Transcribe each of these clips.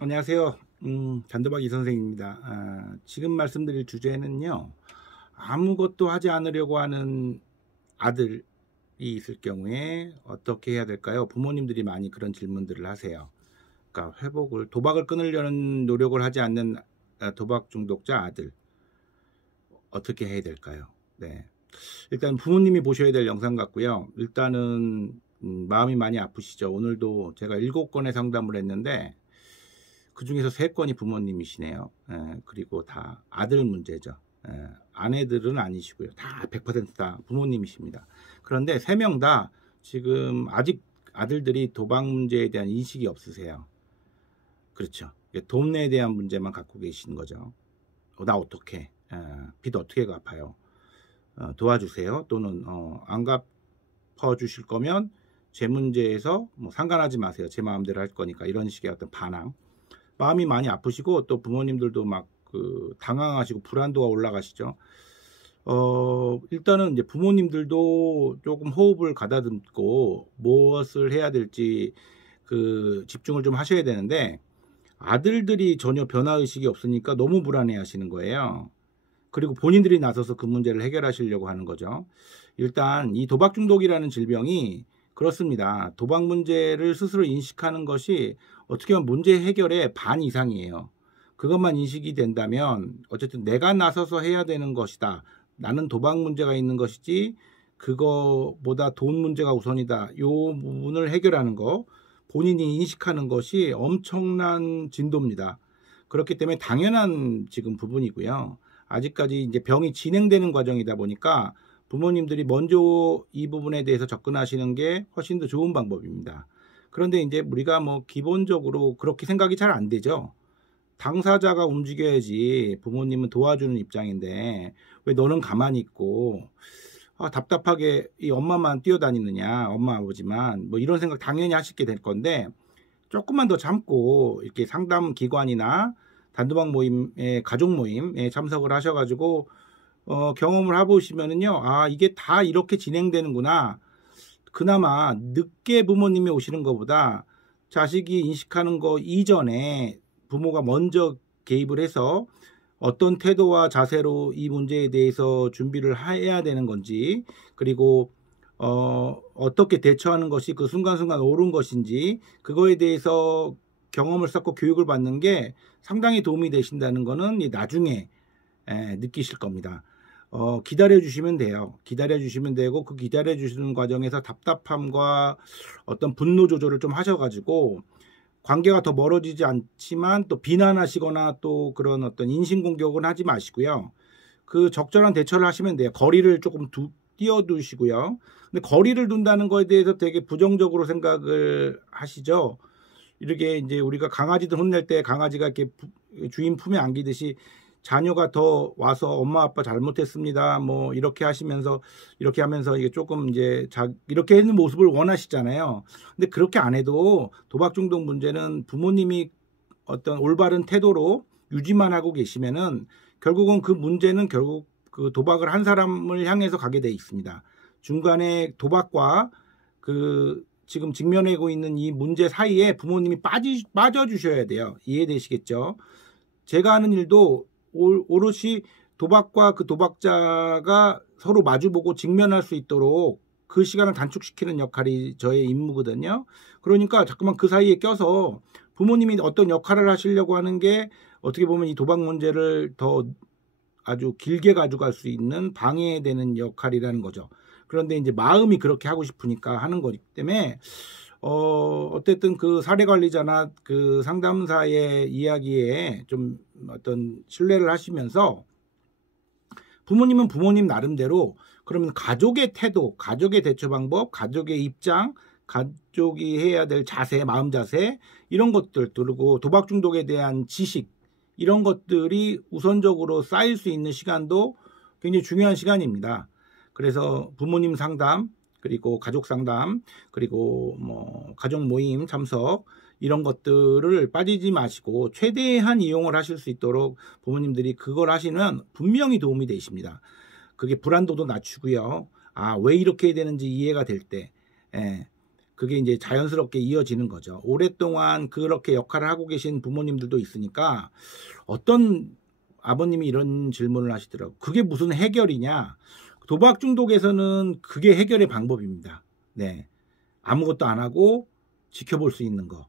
안녕하세요. 잔도박 이 선생입니다. 지금 말씀드릴 주제는요. 아무것도 하지 않으려고 하는 아들이 있을 경우에 어떻게 해야 될까요? 부모님들이 많이 그런 질문들을 하세요. 그러니까 도박을 끊으려는 노력을 하지 않는 도박 중독자 아들. 어떻게 해야 될까요? 네. 일단 부모님이 보셔야 될 영상 같고요. 일단은 마음이 많이 아프시죠. 오늘도 제가 7건의 상담을 했는데 그 중에서 3건이 부모님이시네요. 그리고 다 아들 문제죠. 아내들은 아니시고요. 다 100%다 부모님이십니다. 그런데 3명 다 지금 아직 아들들이 도박 문제에 대한 인식이 없으세요. 그렇죠. 돈에 대한 문제만 갖고 계시는 거죠. 나 어떻게 빚 어떻게 갚아요? 도와주세요. 또는 안 갚아 주실 거면 제 문제에서 뭐 상관하지 마세요. 제 마음대로 할 거니까. 이런 식의 어떤 반항. 마음이 많이 아프시고 또 부모님들도 막 당황하시고 불안도가 올라가시죠. 일단은 이제 부모님들도 조금 호흡을 가다듬고 무엇을 해야 될지 집중을 좀 하셔야 되는데, 아들들이 전혀 변화의식이 없으니까 너무 불안해 하시는 거예요. 그리고 본인들이 나서서 그 문제를 해결하시려고 하는 거죠. 일단 이 도박 중독이라는 질병이 그렇습니다. 도박 문제를 스스로 인식하는 것이 어떻게 보면 문제 해결의 반 이상이에요. 그것만 인식이 된다면 어쨌든 내가 나서서 해야 되는 것이다. 나는 도박 문제가 있는 것이지 그거보다 돈 문제가 우선이다. 이 부분을 해결하는 거, 본인이 인식하는 것이 엄청난 진도입니다. 그렇기 때문에 당연한 지금 부분이고요. 아직까지 이제 병이 진행되는 과정이다 보니까 부모님들이 먼저 이 부분에 대해서 접근하시는 게 훨씬 더 좋은 방법입니다. 그런데 이제 우리가 뭐 기본적으로 그렇게 생각이 잘 안 되죠. 당사자가 움직여야지 부모님은 도와주는 입장인데 왜 너는 가만히 있고 답답하게 이 엄마만 뛰어다니느냐, 엄마 아버지만, 뭐 이런 생각 당연히 하시게 될 건데, 조금만 더 참고 이렇게 상담 기관이나 단도박 모임에, 가족 모임에 참석을 하셔가지고 경험을 해보시면은요, 이게 다 이렇게 진행되는구나. 그나마 늦게 부모님이 오시는 것보다 자식이 인식하는 거 이전에 부모가 먼저 개입을 해서 어떤 태도와 자세로 이 문제에 대해서 준비를 해야 되는 건지, 그리고 어떻게 대처하는 것이 그 순간순간 옳은 것인지, 그거에 대해서 경험을 쌓고 교육을 받는 게 상당히 도움이 되신다는 거는 나중에 느끼실 겁니다. 기다려 주시면 돼요. 기다려 주시면 되고, 그 기다려 주시는 과정에서 답답함과 어떤 분노 조절을 좀 하셔가지고 관계가 더 멀어지지 않지만 또 비난하시거나 또 그런 어떤 인신공격은 하지 마시고요. 그 적절한 대처를 하시면 돼요. 거리를 조금 띄워두시고요. 근데 거리를 둔다는 거에 대해서 되게 부정적으로 생각을 하시죠. 이렇게 이제 우리가 강아지들 혼낼 때 강아지가 이렇게 주인 품에 안기듯이 자녀가 더 와서 엄마 아빠 잘못했습니다. 뭐 이렇게 하시면서 이렇게 하면서 이게 조금 이제 이렇게 하는 모습을 원하시잖아요. 근데 그렇게 안 해도 도박 중독 문제는 부모님이 어떤 올바른 태도로 유지만 하고 계시면은 결국은 그 문제는 결국 그 도박을 한 사람을 향해서 가게 돼 있습니다. 중간에 도박과 지금 직면하고 있는 이 문제 사이에 부모님이 빠져주셔야 돼요. 이해되시겠죠? 제가 하는 일도 오롯이 도박과 그 도박자가 서로 마주보고 직면할 수 있도록 그 시간을 단축시키는 역할이 저의 임무거든요. 그러니까 자꾸만 그 사이에 껴서 부모님이 어떤 역할을 하시려고 하는 게 어떻게 보면 이 도박 문제를 더 아주 길게 가져갈 수 있는 방해되는 역할이라는 거죠. 그런데 이제 마음이 그렇게 하고 싶으니까 하는 거기 때문에 어쨌든 그 사례 관리자나 그 상담사의 이야기에 좀 어떤 신뢰를 하시면서 부모님은 부모님 나름대로 그러면 가족의 태도, 가족의 대처 방법, 가족의 입장, 가족이 해야 될 자세, 마음 자세, 이런 것들, 그리고 도박 중독에 대한 지식, 이런 것들이 우선적으로 쌓일 수 있는 시간도 굉장히 중요한 시간입니다. 그래서 부모님 상담, 그리고 가족 상담, 그리고 뭐 가족 모임 참석, 이런 것들을 빠지지 마시고 최대한 이용을 하실 수 있도록 부모님들이 그걸 하시면 분명히 도움이 되십니다. 그게 불안도도 낮추고요. 왜 이렇게 해야 되는지 이해가 될 때, 그게 이제 자연스럽게 이어지는 거죠. 오랫동안 그렇게 역할을 하고 계신 부모님들도 있으니까 어떤 아버님이 이런 질문을 하시더라고요. 그게 무슨 해결이냐? 도박 중독에서는 그게 해결의 방법입니다. 네. 아무것도 안 하고 지켜볼 수 있는 거.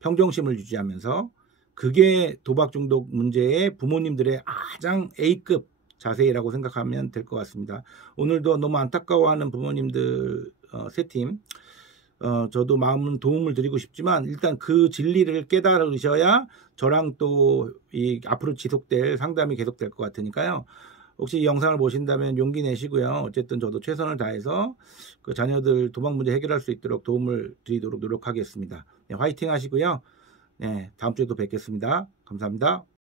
평정심을 유지하면서 그게 도박 중독 문제의 부모님들의 가장 A급 자세라고 생각하면 될 것 같습니다. 오늘도 너무 안타까워하는 부모님들 세 팀, 저도 마음은 도움을 드리고 싶지만 일단 그 진리를 깨달으셔야 저랑 또 이 앞으로 지속될 상담이 계속될 것 같으니까요. 혹시 이 영상을 보신다면 용기 내시고요. 어쨌든 저도 최선을 다해서 그 자녀들 도박 문제 해결할 수 있도록 도움을 드리도록 노력하겠습니다. 네, 화이팅 하시고요. 네, 다음 주에도 뵙겠습니다. 감사합니다.